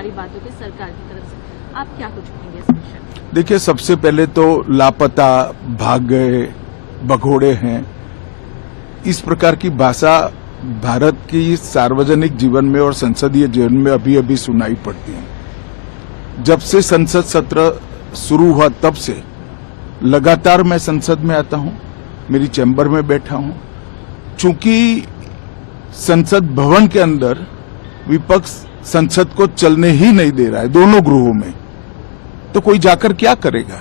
सारी बातों की सरकार की तरफ से, आप क्या कुछ कहेंगे इस विषय में? देखिए, सबसे पहले तो लापता, भाग गए, भगोड़े हैं, इस प्रकार की भाषा भारत की सार्वजनिक जीवन में और संसदीय जीवन में अभी अभी सुनाई पड़ती है। जब से संसद सत्र शुरू हुआ तब से लगातार मैं संसद में आता हूं, मेरी चैम्बर में बैठा हूं। चूंकि संसद भवन के अंदर विपक्ष संसद को चलने ही नहीं दे रहा है, दोनों गृहों में, तो कोई जाकर क्या करेगा?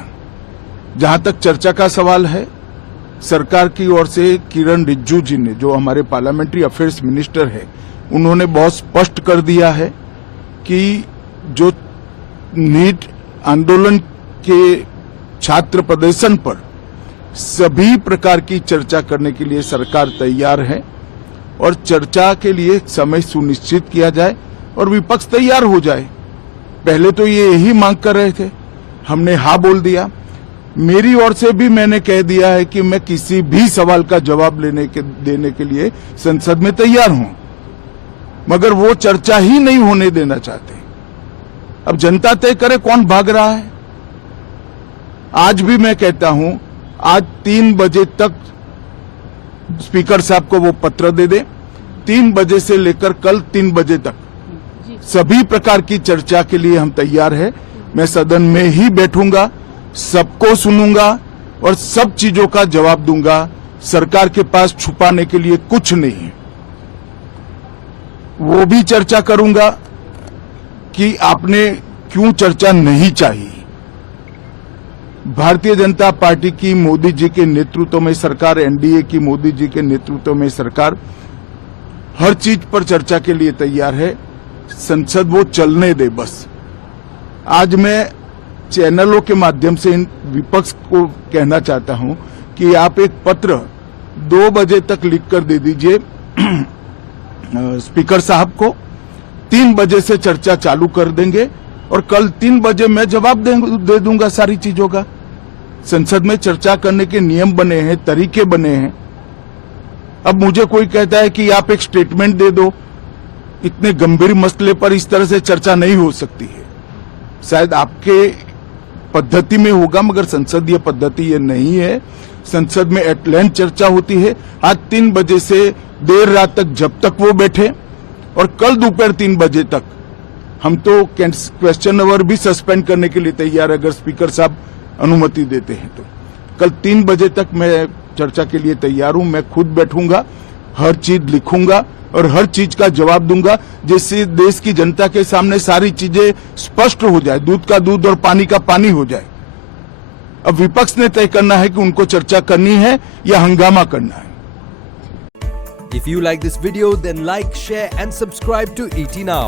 जहां तक चर्चा का सवाल है, सरकार की ओर से किरण रिजिजू जी ने, जो हमारे पार्लियामेंट्री अफेयर्स मिनिस्टर है, उन्होंने बहुत स्पष्ट कर दिया है कि जो नीट आंदोलन के छात्र प्रदर्शन पर सभी प्रकार की चर्चा करने के लिए सरकार तैयार है और चर्चा के लिए समय सुनिश्चित किया जाए और विपक्ष तैयार हो जाए। पहले तो ये यही मांग कर रहे थे, हमने हाँ बोल दिया। मेरी ओर से भी मैंने कह दिया है कि मैं किसी भी सवाल का जवाब देने के लिए संसद में तैयार हूं, मगर वो चर्चा ही नहीं होने देना चाहते। अब जनता तय करे कौन भाग रहा है। आज भी मैं कहता हूं, आज 3 बजे तक स्पीकर साहब को वो पत्र दे दे, 3 बजे से लेकर कल 3 बजे तक सभी प्रकार की चर्चा के लिए हम तैयार हैं। मैं सदन में ही बैठूंगा, सबको सुनूंगा और सब चीजों का जवाब दूंगा। सरकार के पास छुपाने के लिए कुछ नहीं है। वो भी चर्चा करूंगा कि आपने क्यों चर्चा नहीं चाहिए। भारतीय जनता पार्टी की मोदी जी के नेतृत्व में सरकार, एनडीए की मोदी जी के नेतृत्व में सरकार हर चीज पर चर्चा के लिए तैयार है। संसद वो चलने दे बस। आज मैं चैनलों के माध्यम से इन विपक्ष को कहना चाहता हूं कि आप एक पत्र 2 बजे तक लिखकर दे दीजिए स्पीकर साहब को, 3 बजे से चर्चा चालू कर देंगे और कल 3 बजे मैं जवाब दे दूंगा सारी चीजों का। संसद में चर्चा करने के नियम बने हैं, तरीके बने हैं। अब मुझे कोई कहता है कि आप एक स्टेटमेंट दे दो, इतने गंभीर मसले पर इस तरह से चर्चा नहीं हो सकती है। शायद आपके पद्धति में होगा, मगर संसदीय पद्धति ये नहीं है। संसद में एट लेंथ चर्चा होती है। आज 3 बजे से देर रात तक, जब तक वो बैठे, और कल दोपहर 3 बजे तक हम तो क्वेश्चन आवर भी सस्पेंड करने के लिए तैयार है, अगर स्पीकर साहब अनुमति देते हैं तो। कल 3 बजे तक मैं चर्चा के लिए तैयार हूं। मैं खुद बैठूंगा, हर चीज लिखूंगा और हर चीज का जवाब दूंगा, जिससे देश की जनता के सामने सारी चीजें स्पष्ट हो जाए, दूध का दूध और पानी का पानी हो जाए। अब विपक्ष ने तय करना है कि उनको चर्चा करनी है या हंगामा करना है। If you like this video, then like, share and subscribe to ET Now.